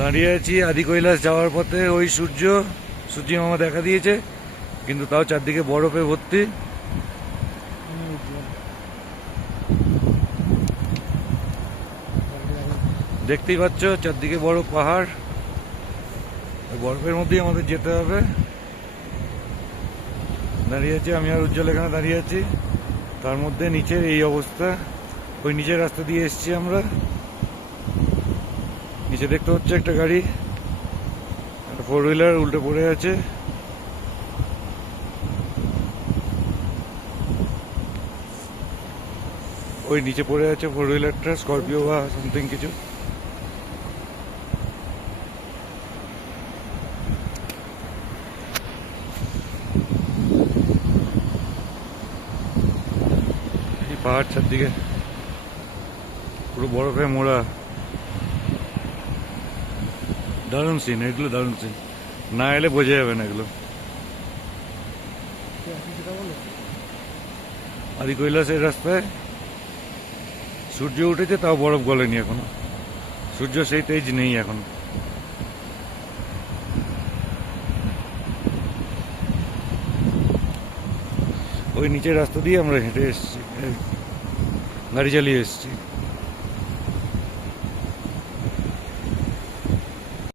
দাঁড়িয়ে আছি আদি কৈলাস যাওয়ার পথে। ওই সূর্যি মামা দেখা দিয়েছে, কিন্তু তাও চারদিকে বরফে ভর্তি। দেখতেই পাচ্ছ চারদিকে বড় পাহাড়, বরফের মধ্যেই আমাদের যেতে হবে। দাঁড়িয়ে আছি আমি আর উজ্জ্বল, এখানে দাঁড়িয়ে আছি। তার মধ্যে নিচের এই অবস্থা। ওই নিচের রাস্তা দিয়ে এসছি আমরা। নিচে দেখতে হচ্ছে একটা গাড়ি, একটা 4 হুইলার উল্টে পড়ে আছে। ওই নিচে পড়ে আছে 4 হুইলারটা, স্করপিও বা সামথিং কিছু। এই পাহাড় চারদিকে পুরো বরফে মোড়া। দারুণ সিন, এগুলো দারুণ সিন, না এলে বোঝা যাবে না এগুলো। আদি কৈলাসের রাস্তায় সূর্য উঠেছে, তাও বরফ গলেনি এখনো। সূর্য সেই তেজ নেই এখন। ওই নিচের রাস্তা দিয়ে আমরা হেঁটে এসেছি, গাড়ি চালিয়ে এসেছি।